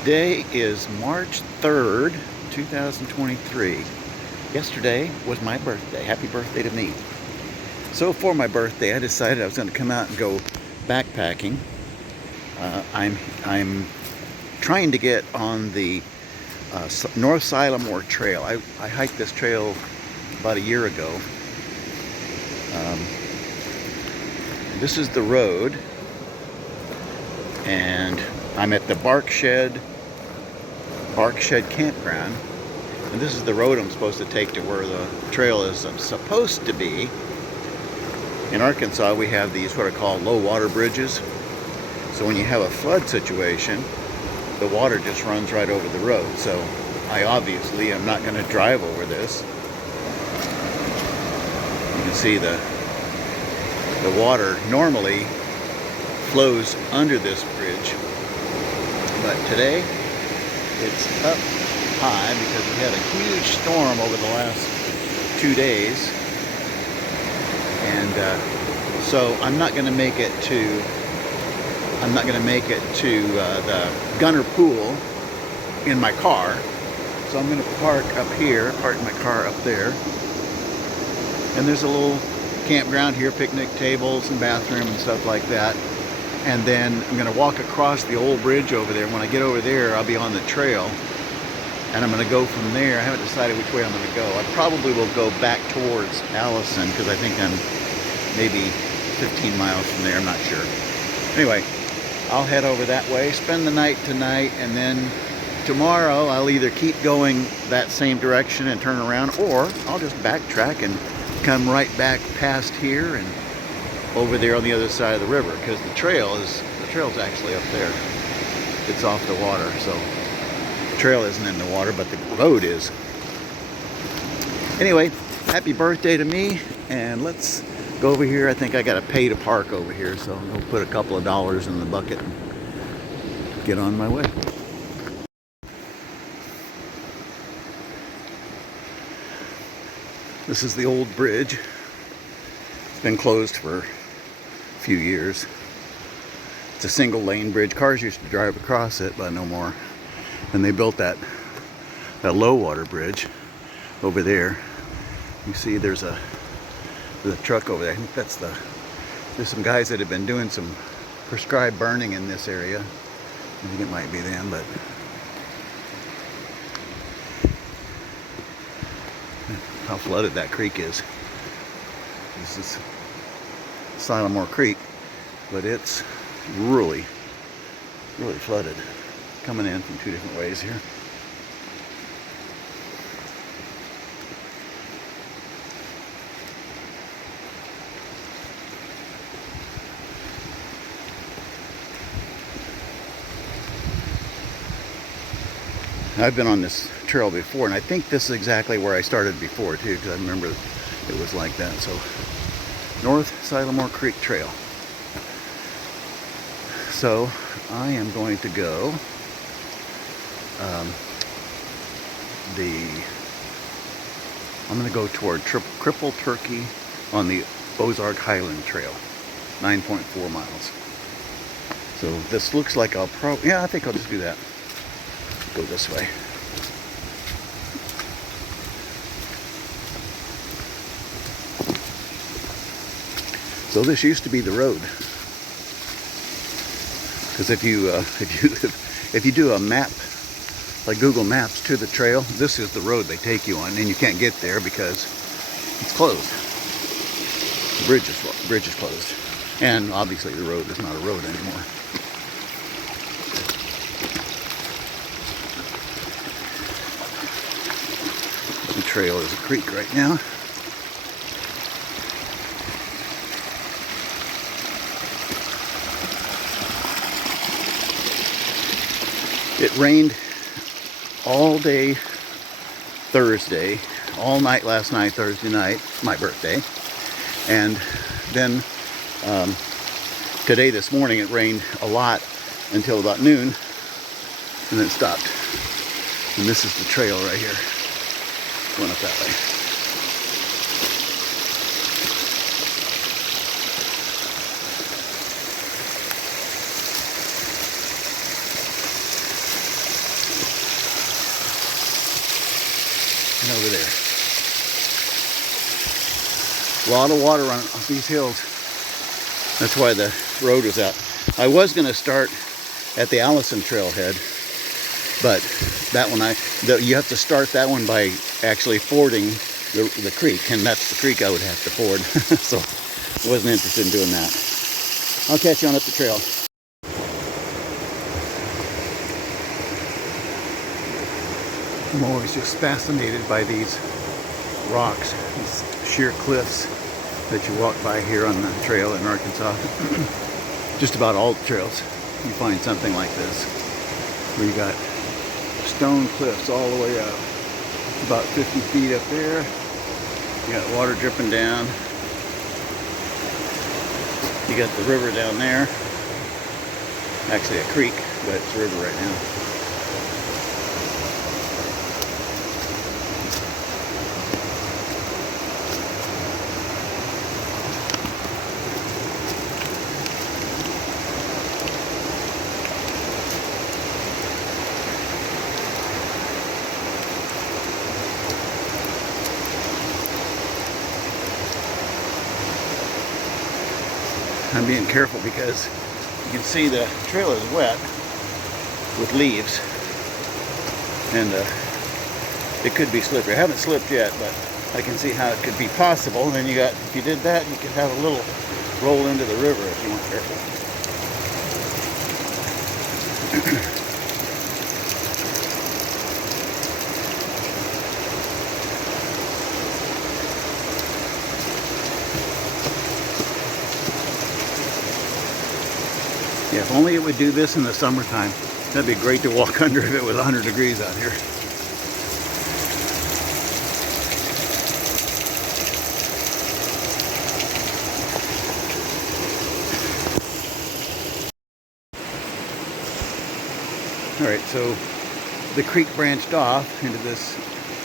Today is March 3rd, 2023. Yesterday was my birthday. Happy birthday to me. So for my birthday, I decided I was going to come out and go backpacking. I'm trying to get on the North Sylamore Trail. I hiked this trail about a year ago. This is the road, and I'm at the Bark Shed campground, and this is the road I'm supposed to take to where the trail is supposed to be. In Arkansas, we have these what are called low water bridges. So when you have a flood situation, the water just runs right over the road. So I obviously am not going to drive over this. You can see the water normally flows under this bridge, but today it's up high because we had a huge storm over the last 2 days, and so I'm not going to make it to the Gunner Pool in my car. So I'm going to park my car up there, and there's a little campground here, picnic tables and bathroom and stuff like that. And then I'm going to walk across the old bridge over there. When I get over there, I'll be on the trail, and I'm going to go from there. I haven't decided which way I'm going to go. I probably will go back towards Allison because I think I'm maybe 15 miles from there. I'm not sure. Anyway, I'll head over that way, spend the night tonight, and then tomorrow I'll either keep going that same direction and turn around, or I'll just backtrack and come right back past here and over there on the other side of the river, because the trail's actually up there. It's off the water, so the trail isn't in the water, but the road is. Anyway, happy birthday to me, and let's go over here. I think I gotta pay to park over here, so I'm gonna put a couple of dollars in the bucket and get on my way. This is the old bridge. It's been closed for a few years. It's a single lane bridge. Cars used to drive across it, but no more. And they built that low water bridge over there. You see there's a truck over there. I think there's some guys that have been doing some prescribed burning in this area. I think it might be them, but how flooded that creek is. This is Sylamore Creek, but it's really flooded, coming in from two different ways here. I've been on this trail before, and I think this is exactly where I started before too, because I remember it was like that. So North Sylamore Creek Trail. So I am going to go I'm going to go toward Cripple Turkey on the Ozark Highland Trail, 9.4 miles. So this looks like I think I'll just do that. Go this way. So this used to be the road, because if you do a map, like Google Maps, to the trail, this is the road they take you on, and you can't get there because it's closed. The bridge is closed, and obviously the road is not a road anymore. The trail is a creek right now. It rained all day Thursday, all night last night, Thursday night, my birthday. And then today, this morning, it rained a lot until about noon, and then it stopped. And this is the trail right here, going up that way. there. A lot of water on these hills. That's why the road was out. I was going to start at the Allison trailhead, but that one you have to start that one by actually fording the creek, and that's the creek I would have to ford. So I wasn't interested in doing that. I'll catch you on up the trail. I'm always just fascinated by these rocks, these sheer cliffs that you walk by here on the trail in Arkansas. Just about all the trails, you find something like this, where you got stone cliffs all the way up. It's about 50 feet up there. You got water dripping down. You got the river down there. Actually a creek, but it's a river right now. I'm being careful because you can see the trail is wet with leaves, and it could be slippery. I haven't slipped yet, but I can see how it could be possible. And then if you did that, you could have a little roll into the river if you weren't careful. Yeah, if only it would do this in the summertime. That'd be great to walk under if it was 100 degrees out here. All right, so the creek branched off into this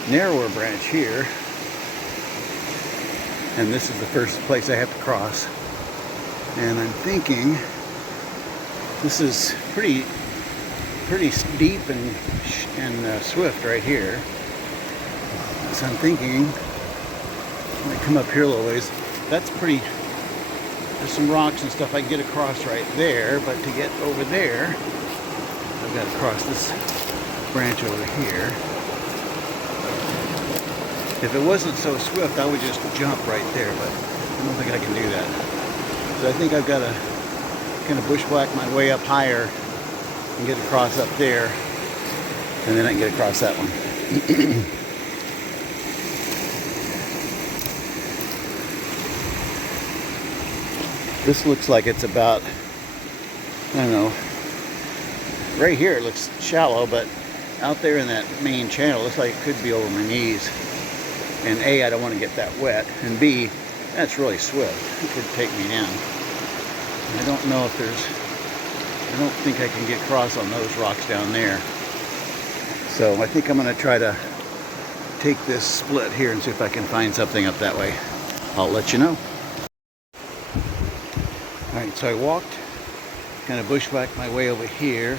narrower branch here, and this is the first place I have to cross. And I'm thinking this is pretty deep and swift right here. So I'm thinking, when I come up here a little ways, that's pretty. There's some rocks and stuff I can get across right there, but to get over there, I've got to cross this branch over here. If it wasn't so swift, I would just jump right there, but I don't think I can do that. So I think I've got to kind of bushwhack my way up higher and get across up there, and then I can get across that one. This looks like it's about, I don't know, right here it looks shallow, but out there in that main channel, looks like it could be over my knees. And A, I don't want to get that wet, and B, that's really swift. It could take me down. I don't know if I don't think I can get across on those rocks down there. So I think I'm going to try to take this split here and see if I can find something up that way. I'll let you know. Alright, so I walked, kind of bushwhacked my way over here,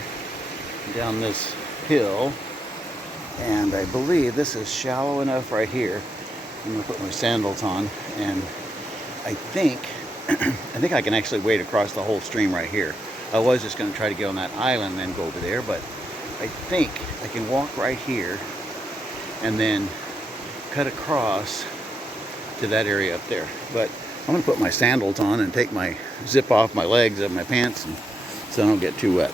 down this hill, and I believe this is shallow enough right here. I'm going to put my sandals on, and I think I can actually wade across the whole stream right here. I was just going to try to get on that island and then go over there, but I think I can walk right here and then cut across to that area up there. But I'm going to put my sandals on and take my zip off my legs of my pants so I don't get too wet.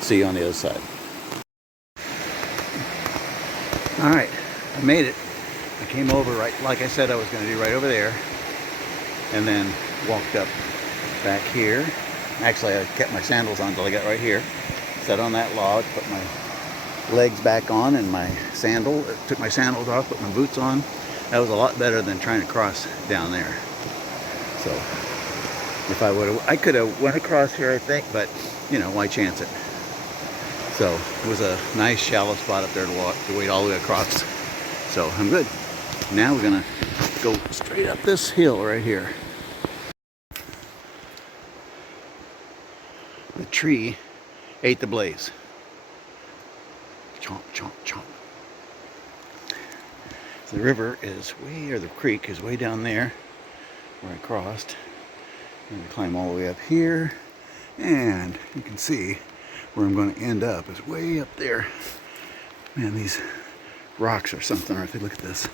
See you on the other side. Alright, I made it. I came over right, like I said I was going to do, right over there. And then walked up back here. Actually, I kept my sandals on until I got right here. Sat on that log, put my legs back on and took my sandals off, put my boots on. That was a lot better than trying to cross down there. So, if I could have went across here, I think, but, you know, why chance it? So, it was a nice shallow spot up there to wade all the way across. So, I'm good. Now we're gonna go straight up this hill right here. The tree ate the blaze. Chomp, chomp, chomp. The river is way, or the creek is way down there where I crossed. I'm going to climb all the way up here, and you can see where I'm going to end up is way up there. Man, these rocks or something, aren't they? Look at this.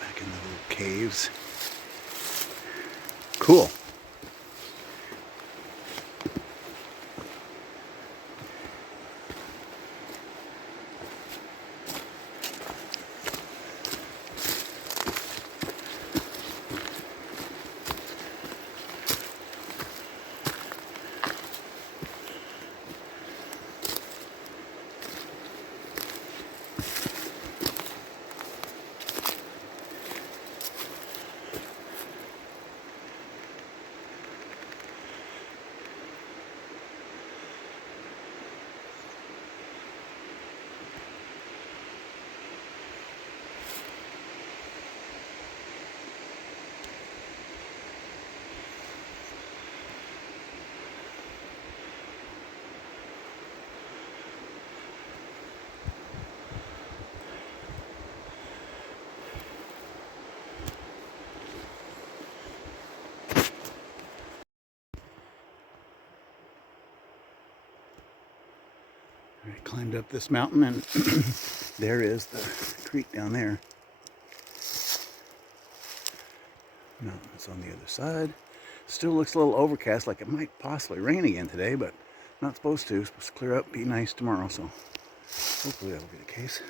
Back in the little caves. Cool. I climbed up this mountain, and there is the creek down there. Mountain's on the other side. Still looks a little overcast, like it might possibly rain again today, but not supposed to. It's supposed to clear up, be nice tomorrow, so hopefully that'll be the case.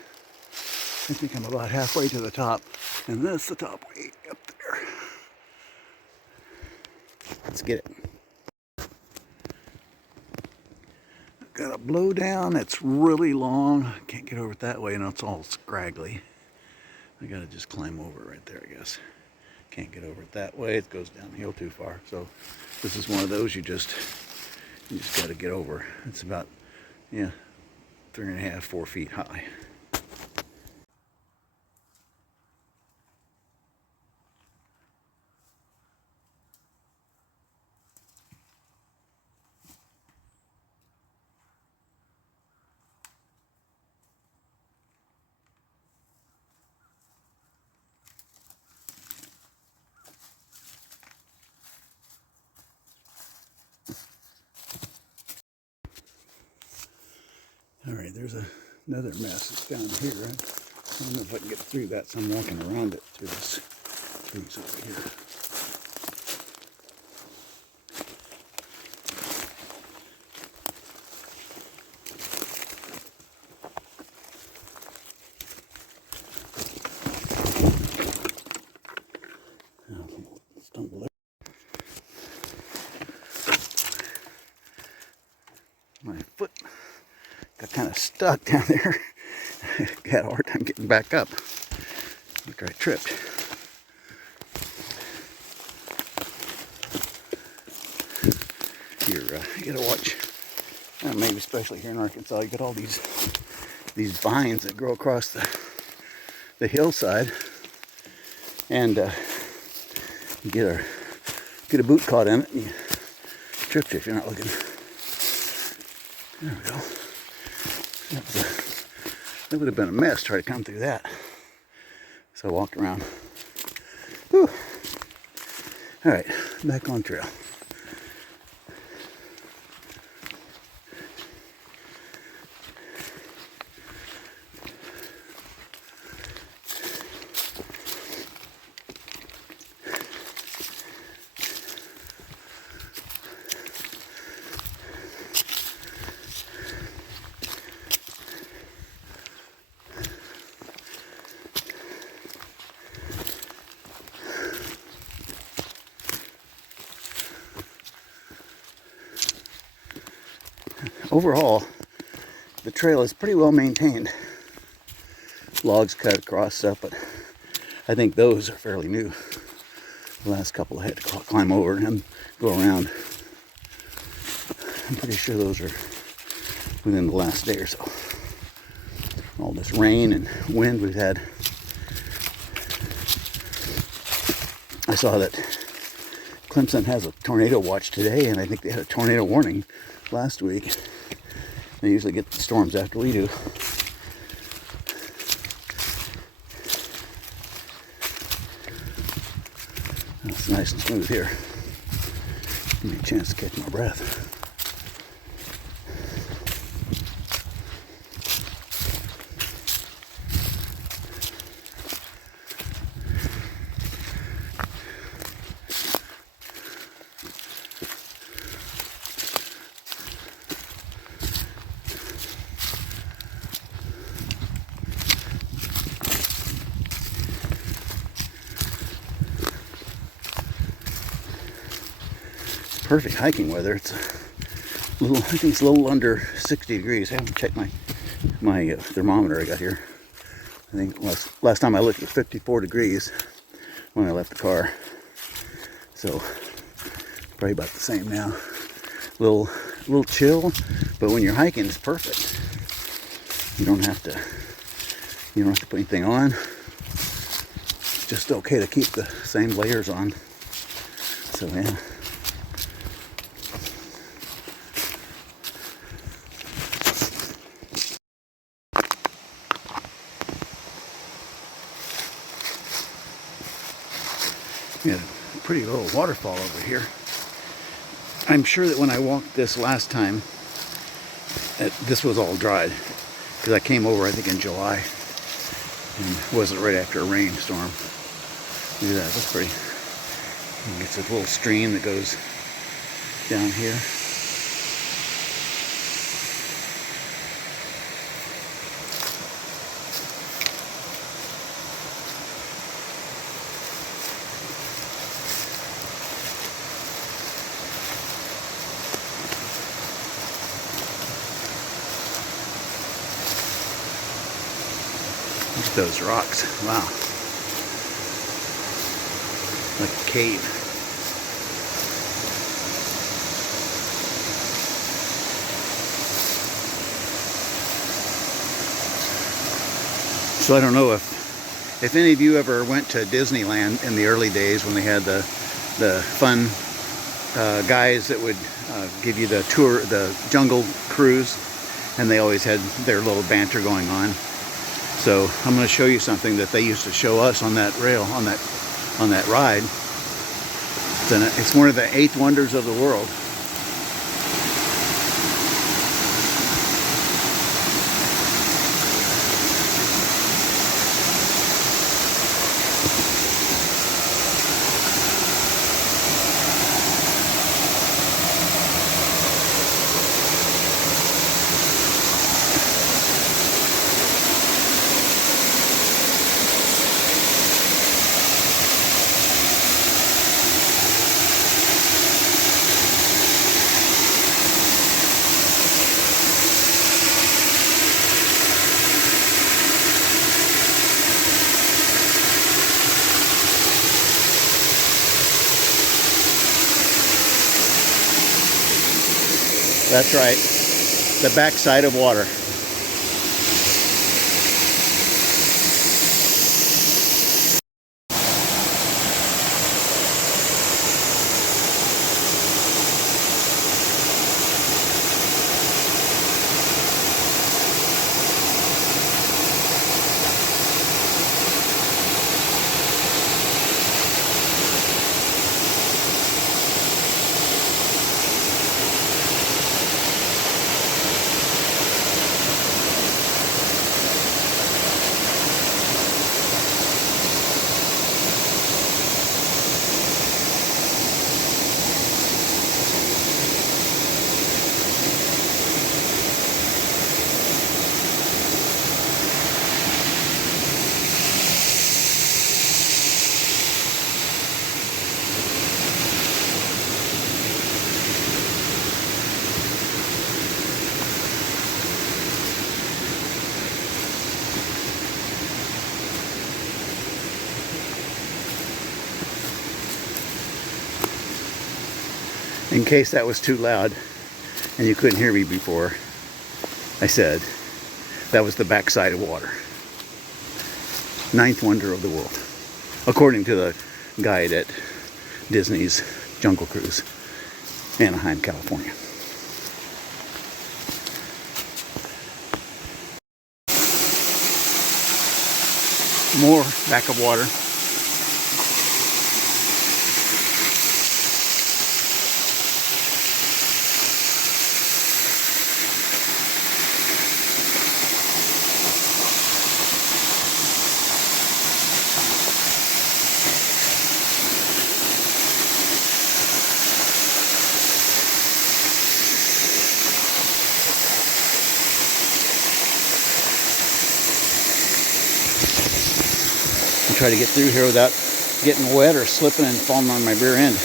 I think I'm about halfway to the top, and that's the top way up there. Let's get it. Got a blow down that's really long. I can't get over it that way, and it's all scraggly. I gotta just climb over right there, I guess. Can't get over it that way. It goes downhill too far. So this is one of those you just gotta get over. It's about 3.5, 4 feet high. All right, there's another mess that's down here. I don't know if I can get through that, so I'm walking around it through this trees over here. Stumble there. My foot got kind of stuck down there. Had a hard time getting back up after I tripped. You gotta watch, maybe especially here in Arkansas, you got all these vines that grow across the hillside, and you get a boot caught in it, and you tripped if you're not looking. There we go. That would have been a mess trying to come through that. So I walked around. Whew. All right, back on trail. Overall, the trail is pretty well maintained. Logs cut across stuff, but I think those are fairly new. The last couple I had to climb over and go around. I'm pretty sure those are within the last day or so. All this rain and wind we've had. I saw that Clemson has a tornado watch today, and I think they had a tornado warning last week. They usually get the storms after we do. It's nice and smooth here. Give me a chance to catch my breath. Perfect hiking weather. It's a little, I think it's a little under 60 degrees. I haven't checked my thermometer I got here. I think last time I looked it was 54 degrees when I left the car. So probably about the same now. A little chill, but when you're hiking it's perfect. You don't have to put anything on. It's just okay to keep the same layers on. So yeah. We had a pretty little waterfall over here. I'm sure that when I walked this last time, this was all dried. Because I came over, I think, in July. And it wasn't right after a rainstorm. Look at that, that's pretty. It's a little stream that goes down here. Look at those rocks. Wow. Like a cave. So I don't know if any of you ever went to Disneyland in the early days when they had the fun guys that would give you the tour, the jungle cruise, and they always had their little banter going on. So I'm going to show you something that they used to show us on that rail, on that ride. It's one of the 8 wonders of the world. That's right, the backside of water. In case that was too loud and you couldn't hear me before, I said that was the backside of water. 9th wonder of the world, according to the guide at Disney's Jungle Cruise, Anaheim, California. More back of water. Try to get through here without getting wet or slipping and falling on my rear end.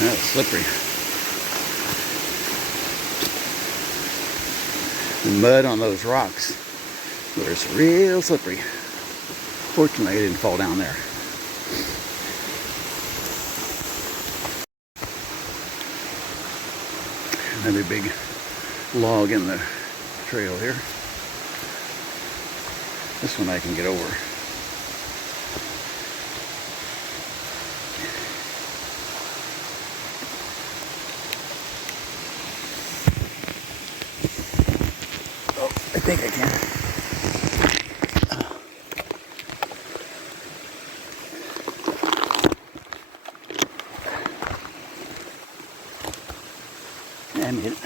That's slippery. The mud on those rocks was real slippery. Fortunately, I didn't fall down there. Another big log in the trail here. This one I can get over. I think I can. I made it.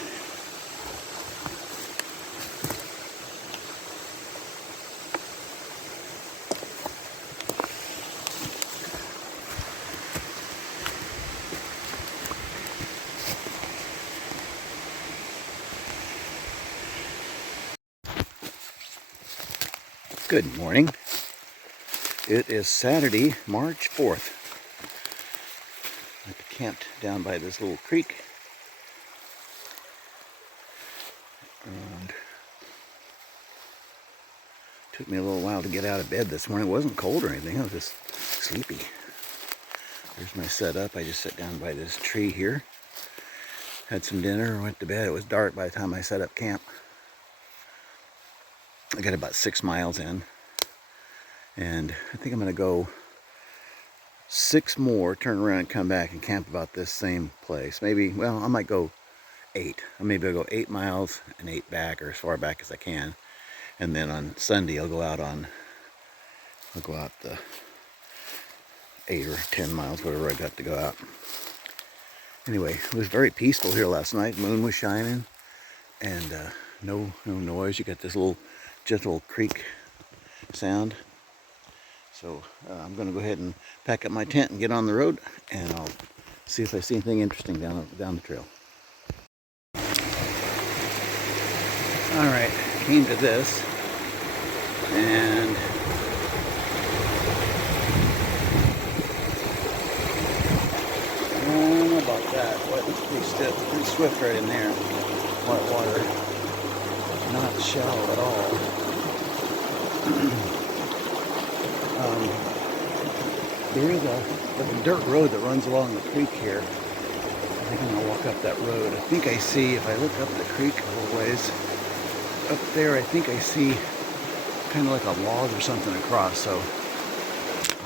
Good morning. It is Saturday, March 4th. I camped down by this little creek. And it took me a little while to get out of bed this morning. It wasn't cold or anything, I was just sleepy. There's my setup. I just sat down by this tree here. Had some dinner, went to bed. It was dark by the time I set up camp. I got about 6 miles in. And I think I'm going to go 6 more, turn around and come back and camp about this same place. Maybe, well, I might go 8. Maybe I'll go 8 miles and 8 back, or as far back as I can. And then on Sunday I'll go out the 8 or 10 miles, whatever I got to go out. Anyway, it was very peaceful here last night. Moon was shining, and no noise. You got this little gentle creek sound. So I'm going to go ahead and pack up my tent and get on the road, and I'll see if I see anything interesting down the trail. All right, came to this, and I don't know about that. Well, it's pretty swift right in there. White water, not shallow at all. There is a dirt road that runs along the creek here. I think I'm gonna walk up that road. I think I see, if I look up the creek a little ways, up there I think I see kind of like a log or something across. So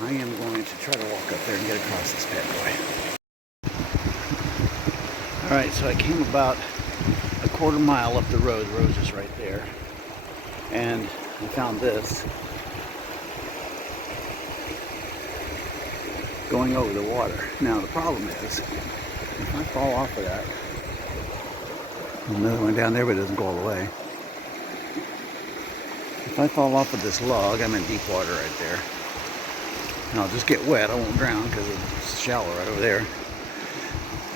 I am going to try to walk up there and get across this bad boy. Alright, so I came about a quarter mile up the road. The road's just right there. And I found this going over the water. Now the problem is, if I fall off of that, Another one down there, but it doesn't go all the way. If I fall off of this log, I'm in deep water right there. And I'll just get wet. I won't drown because it's shallow right over there.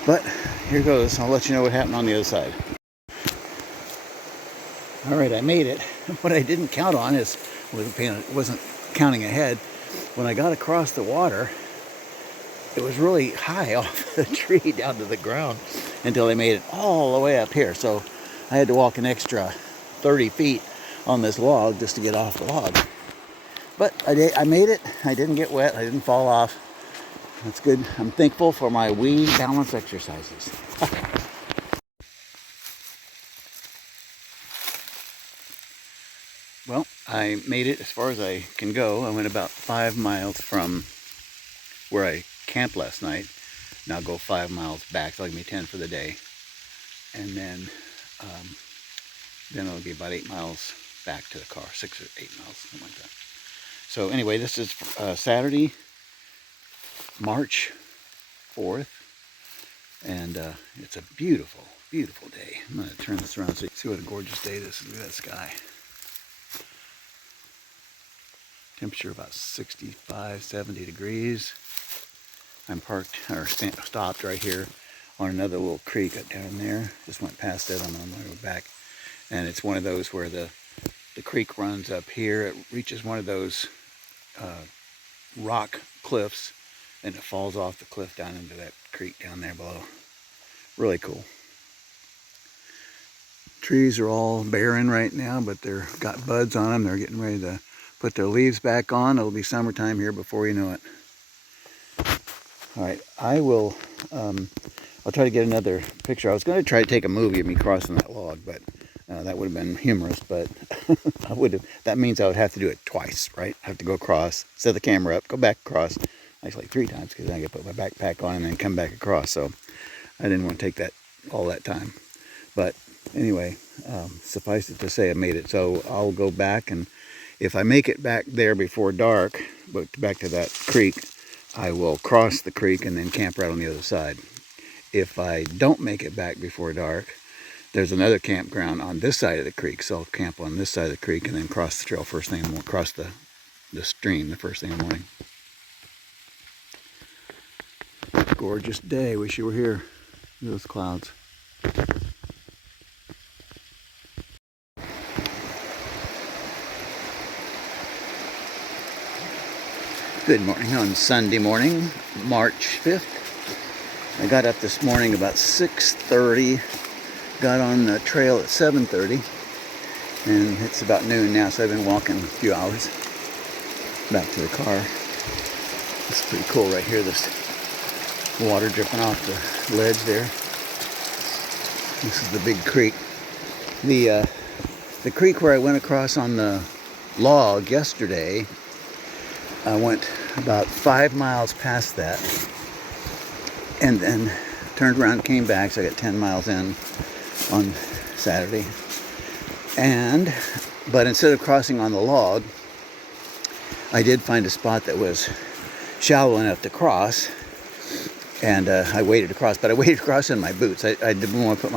But here goes. I'll let you know what happened on the other side. All right, I made it. What I didn't count on wasn't counting ahead. When I got across the water, it was really high off the tree down to the ground until I made it all the way up here. So I had to walk an extra 30 feet on this log just to get off the log. But I made it. I didn't get wet. I didn't fall off. That's good. I'm thankful for my wee balance exercises. Well, I made it as far as I can go. I went about 5 miles from where I camped last night. Now go 5 miles back. So I'll give me 10 for the day. And then it'll be about 8 miles back to the car. 6 or 8 miles, something like that. So anyway, this is Saturday, March 4th. And it's a beautiful, beautiful day. I'm going to turn this around so you can see what a gorgeous day this is. Look at that sky. Temperature about 65, 70 degrees. I'm stopped right here on another little creek up down there. Just went past it. I'm on my way back. And it's one of those where the creek runs up here. It reaches one of those rock cliffs and it falls off the cliff down into that creek down there below. Really cool. Trees are all barren right now, but they've got buds on them. They're getting ready to put their leaves back on. It'll be summertime here before you know it. All right, I'll try to get another picture. I was going to try to take a movie of me crossing that log, but that would have been humorous, but that means I would have to do it twice, right? I have to go across, set the camera up, go back across, actually 3 times, because I got to put my backpack on and then come back across, so I didn't want to take all that time. But anyway, suffice it to say I made it, so I'll go back, and if I make it back there before dark, back to that creek, I will cross the creek and then camp right on the other side. If I don't make it back before dark, there's another campground on this side of the creek, so I'll camp on this side of the creek and then cross the trail first thing in the morning, cross the stream the first thing in the morning. Gorgeous day. Wish you were here. Look at those clouds. Good morning on Sunday morning, March 5th. I got up this morning about 6:30, got on the trail at 7:30, and it's about noon now, so I've been walking a few hours back to the car. It's pretty cool right here, this water dripping off the ledge there. This is the big creek. The creek where I went across on the log yesterday, I went about 5 miles past that and then turned around and came back, so I got 10 miles in on Saturday. But instead of crossing on the log, I did find a spot that was shallow enough to cross, and I waded across, but I waded across in my boots. I didn't want to put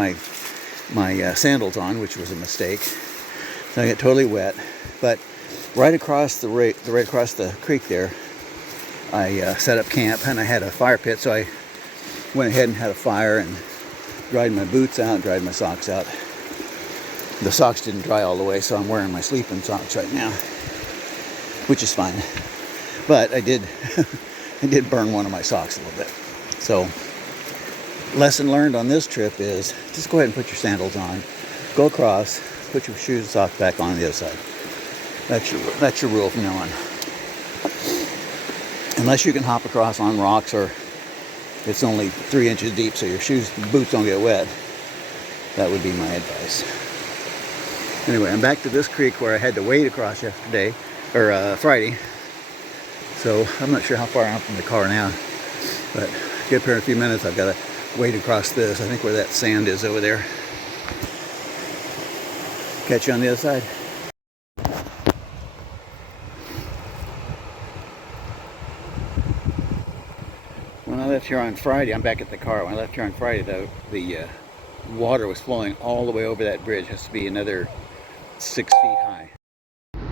my sandals on, which was a mistake, so I got totally wet. But right across the creek there, I set up camp, and I had a fire pit, so I went ahead and had a fire and dried my boots out, dried my socks out. The socks didn't dry all the way, so I'm wearing my sleeping socks right now, which is fine. But I did burn one of my socks a little bit. So, lesson learned on this trip is just go ahead and put your sandals on, go across, put your shoes and socks back on the other side. That's your rule from now on. Unless you can hop across on rocks, or it's only 3 inches deep, so your boots don't get wet. That would be my advice. Anyway, I'm back to this creek where I had to wade across Friday. So I'm not sure how far I'm from the car now, but get up here in a few minutes. I've got to wade across this. I think where that sand is over there. Catch you on the other side. When I left here on Friday, I'm back at the car. When I left here on Friday, the Water was flowing all the way over that bridge. Has to be another 6 feet high. Look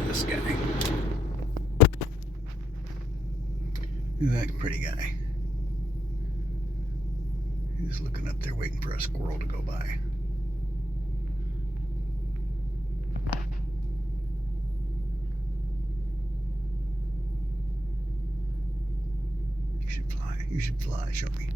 at this guy. Look at that pretty guy. He's looking up there waiting for a squirrel to go by. You should fly. You should fly. Show me.